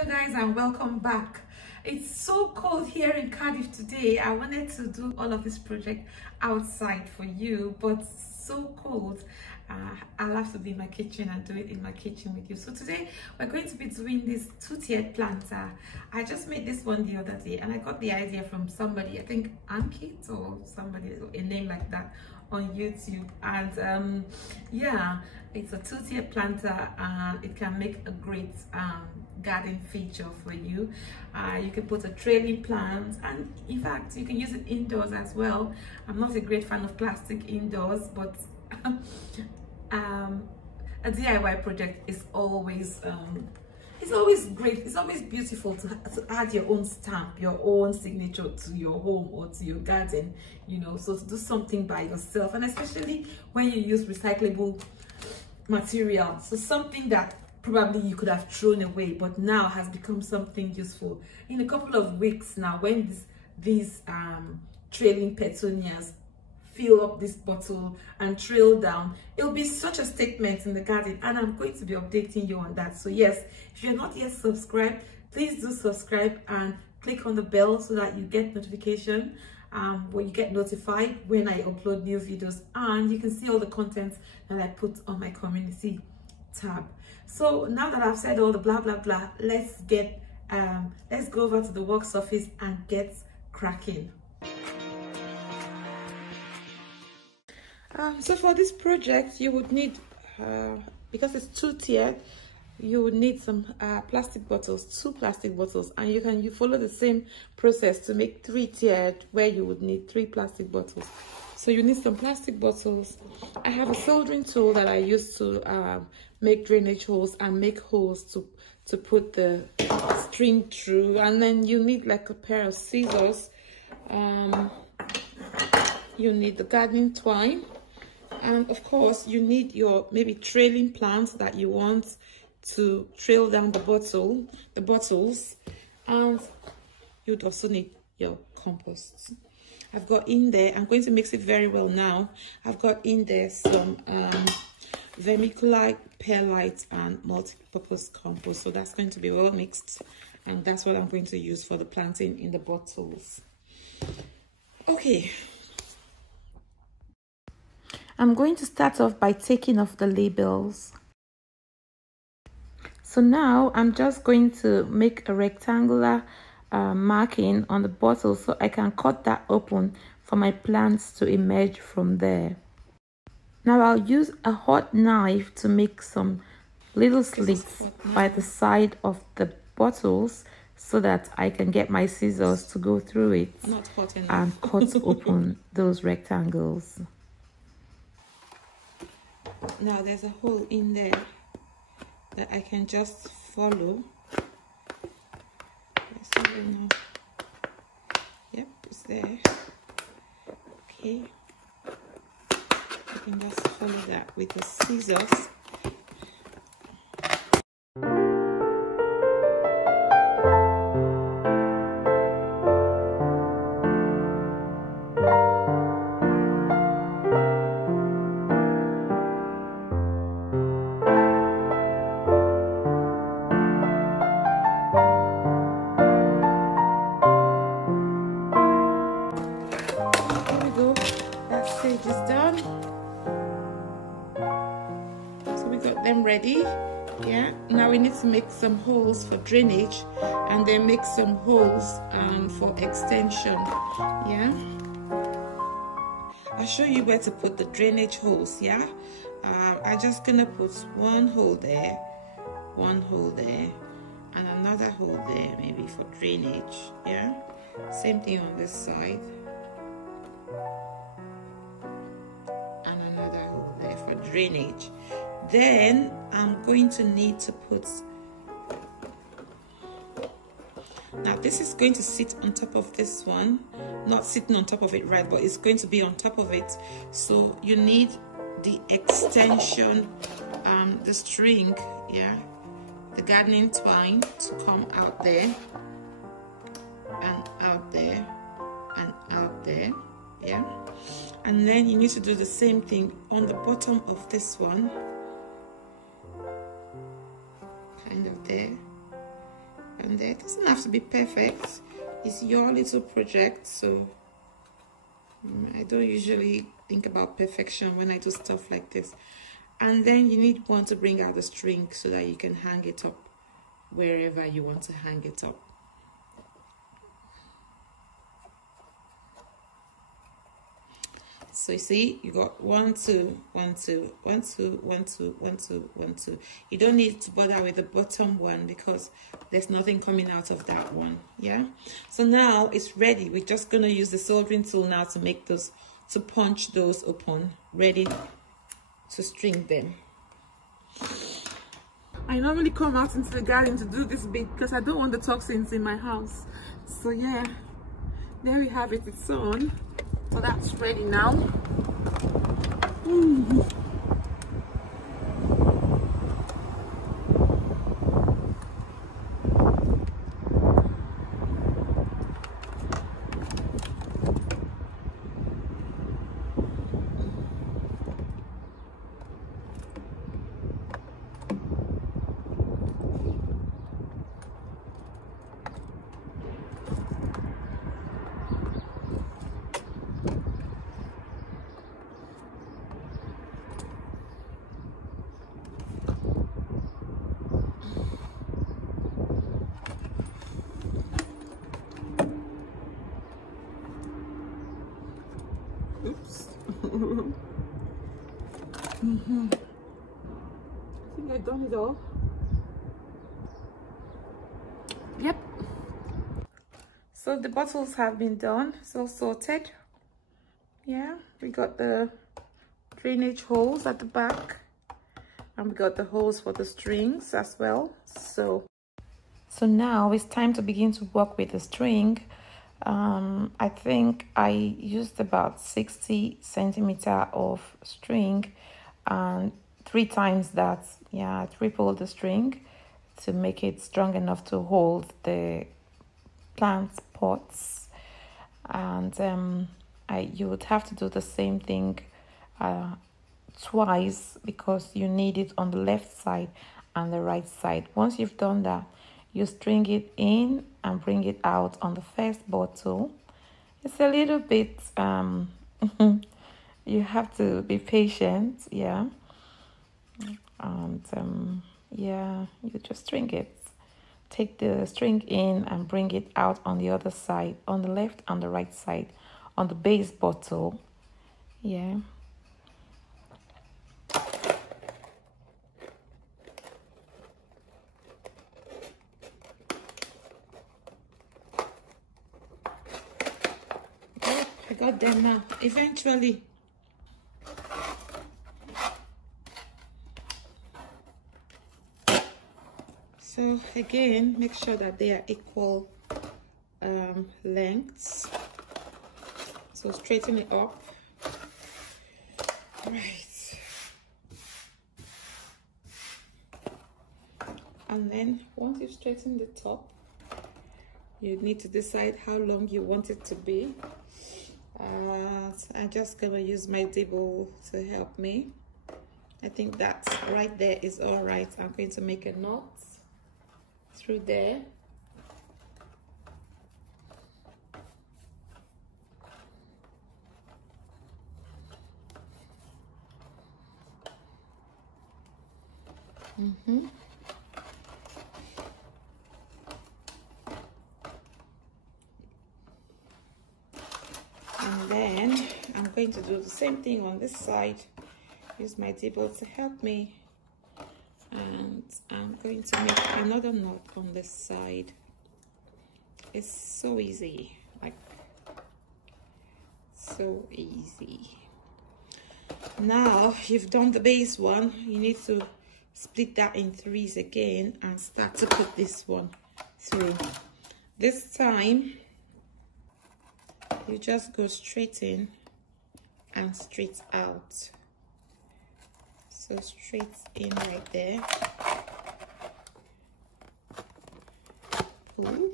Hello guys, and welcome back. It's so cold here in Cardiff today. I wanted to do all of this project outside for you, but so cold. I'll have to be in my kitchen and do it in my kitchen with you. So today we're going to be doing this two-tiered planter. I just made this one the other day and I got the idea from somebody, I think Ankit or somebody, a name like that, on YouTube. And yeah, it's a two-tiered planter and it can make a great garden feature for you. You can put a trailing plant, and in fact you can use it indoors as well. I'm not a great fan of plastic indoors, but a DIY project is always great. It's always beautiful to add your own stamp, your own signature to your home or to your garden, you know. So to do something by yourself, and especially when you use recyclable material, so something that probably you could have thrown away but now has become something useful. In a couple of weeks now, when these trailing petunias fill up this bottle and trail down, it'll be such a statement in the garden, and I'm going to be updating you on that. So yes, if you're not yet subscribed, please do subscribe and click on the bell so that you get notification when you get notified when I upload new videos, and you can see all the content that I put on my community tab. So now that I've said all the blah blah blah, let's go over to the work surface and get cracking. So for this project you would need, because it's two-tiered, you would need some plastic bottles, 2 plastic bottles, and you follow the same process to make 3-tiered, where you would need 3 plastic bottles. So you need some plastic bottles. I have a soldering tool that I use to make drainage holes and make holes to put the string through, and then you need like a pair of scissors. You need the gardening twine, and of course you need your maybe trailing plants that you want to trail down the bottles, and you'd also need your compost. I've got in there, I'm going to mix it very well now. I've got in there some vermiculite, perlite and multi-purpose compost, so that's going to be well mixed, and that's what I'm going to use for the planting in the bottles. Okay, I'm going to start off by taking off the labels. So now I'm just going to make a rectangular marking on the bottle so I can cut that open for my plants to emerge from there. Now I'll use a hot knife to make some little slits by the side of the bottles so that I can get my scissors to go through it and cut open those rectangles. Now there's a hole in there that I can just follow. Yep, it's there. Okay, I can just follow that with the scissors. Ready. Yeah, now we need to make some holes for drainage, and then make some holes for extension. Yeah, I'll show you where to put the drainage holes. Yeah, I'm just gonna put one hole there, one hole there, and another hole there, maybe for drainage. Yeah, same thing on this side, and another hole there for drainage. Then I'm going to need to put, now this is going to sit on top of this one, not sitting on top of it, right, but it's going to be on top of it. So you need the extension, the string, yeah, the gardening twine to come out there and out there and out there, yeah. And then you need to do the same thing on the bottom of this one, kind of there, on there. It doesn't have to be perfect. It's your little project, so I don't usually think about perfection when I do stuff like this. And then you need one to bring out the string so that you can hang it up wherever you want to hang it up. So you see, you got 1 2 1 2 1 2 1 2 1 2 1 2. You don't need to bother with the bottom one because there's nothing coming out of that one. Yeah, so now it's ready. We're just gonna use the soldering tool now to make those, to punch those open, ready to string them. I normally come out into the garden to do this bit because I don't want the toxins in my house. So yeah, there we have it. It's on. So that's ready now. Oops. I think I've done it all. Yep. So the bottles have been done, so sorted. Yeah, we got the drainage holes at the back, and we got the holes for the strings as well. So now it's time to begin to work with the string. I think I used about 60 centimeter of string and 3 times that. Yeah, I tripled the string to make it strong enough to hold the plant pots. And you would have to do the same thing twice because you need it on the left side and the right side. Once you've done that, you string it in and bring it out on the first bottle. It's a little bit you have to be patient, yeah. And yeah, you just string it, take the string in and bring it out on the other side, on the left and the right side, on the base bottle. Yeah. I got them now, eventually. So again, make sure that they are equal lengths. So straighten it up. Right. And then once you've straightened the top, you need to decide how long you want it to be. I'm just gonna use my dibble to help me. I think that right there is all right. I'm going to make a knot through there. And then I'm going to do the same thing on this side. Use my dibble to help me, and I'm going to make another knot on this side. It's so easy, like so easy. Now you've done the base one, you need to split that in 3s again and start to put this one through. This time you just go straight in and straight out. So straight in right there, pull,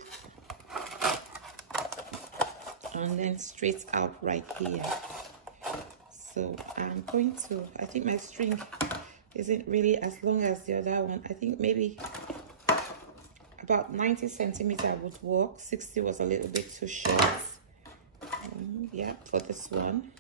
and then straight out right here. So I'm going to, I think my string isn't really as long as the other one. I think maybe about 90 centimeter would work. 60 was a little bit too short. Yeah, for this one.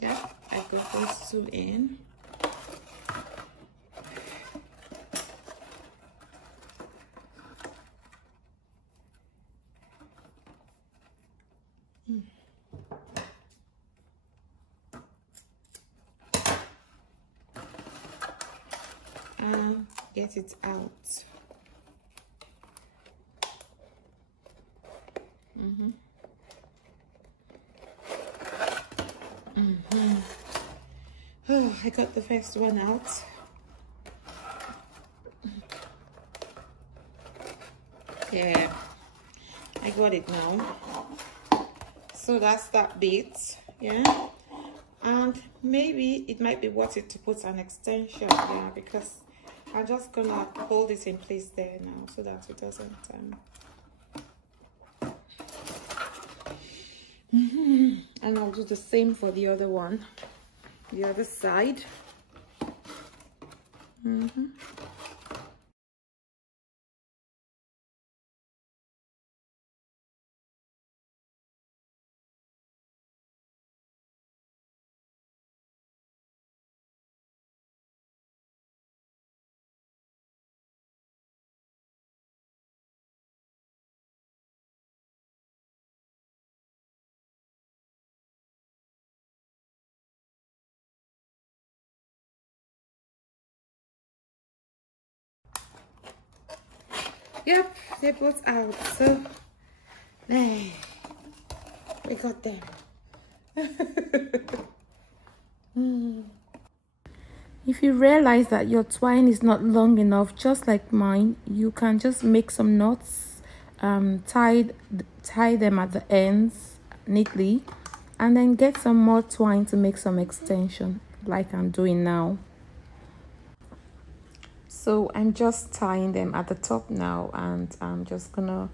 Yeah, I got those two in. And get it out. Oh, I got the first one out. Yeah, I got it now. So that's that bit. Yeah, and maybe it might be worth it to put an extension. Yeah, because I'm just gonna hold it in place there now so that it doesn't and I'll do the same for the other one, the other side. Yep, they're both out, so hey, we got them. If you realize that your twine is not long enough, just like mine, you can just make some knots, tie them at the ends neatly, and then get some more twine to make some extension like I'm doing now. So I'm just tying them at the top now, and I'm just gonna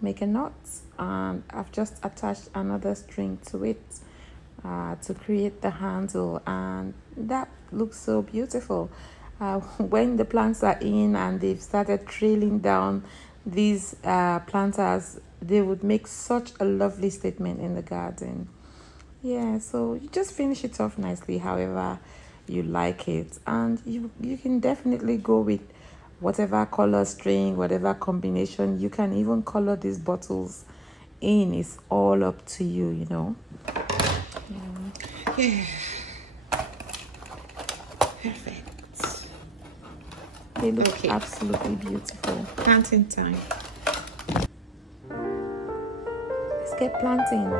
make a knot, and I've just attached another string to it to create the handle, and that looks so beautiful. When the plants are in and they've started trailing down, these planters, they would make such a lovely statement in the garden. Yeah, so you just finish it off nicely however you like it, and you can definitely go with whatever color string, whatever combination. You can even color these bottles in. It's all up to you, you know. Yeah, perfect. They look absolutely beautiful. Planting time. Let's get planting.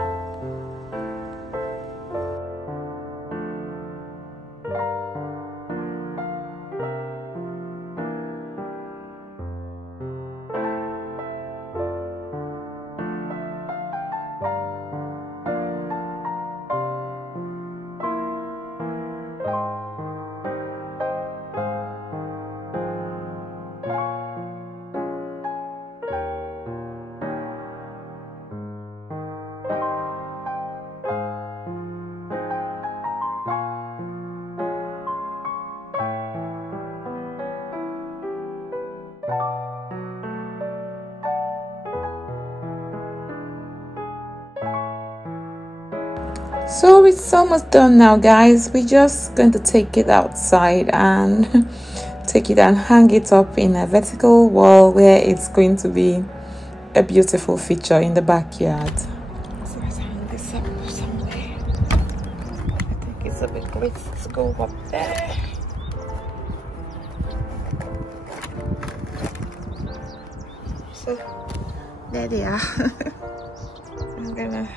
So it's almost done now, guys. We're just going to take it outside and take it and hang it up in a vertical wall where it's going to be a beautiful feature in the backyard. So let's hang this up somewhere. I think it's a bit great. Let's go up there. So there they are. I'm gonna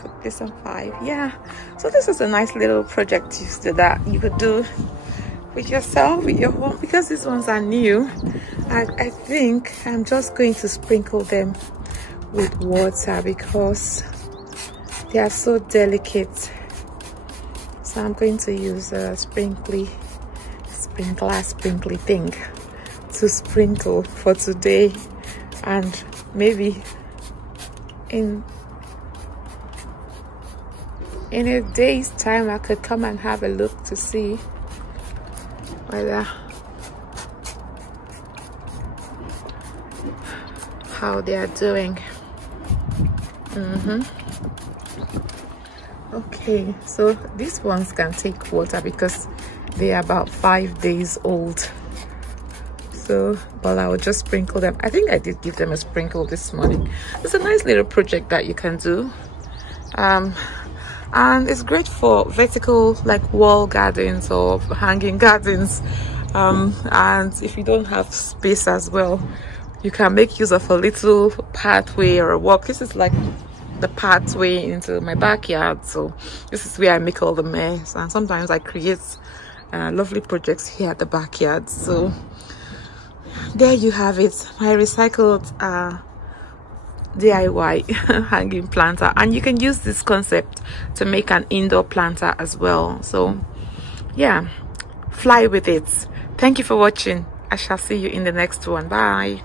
put this on 5. Yeah, so this is a nice little project that you could do with yourself, with your home, because these ones are new. I think I'm just going to sprinkle them with water because they are so delicate. So I'm going to use a sprinkly thing to sprinkle for today, and maybe in in a day's time I could come and have a look to see whether how they are doing. Okay, so these ones can take water because they are about 5 days old. So, well, I will just sprinkle them. I think I did give them a sprinkle this morning. It's a nice little project that you can do. And it's great for vertical, like wall gardens or hanging gardens. And if you don't have space as well, you can make use of a little pathway or a walk. This is like the pathway into my backyard, so this is where I make all the mess, and sometimes I create lovely projects here at the backyard. So there you have it, my recycled DIY hanging planter, and you can use this concept to make an indoor planter as well. So yeah, fly with it. Thank you for watching. I shall see you in the next one. Bye.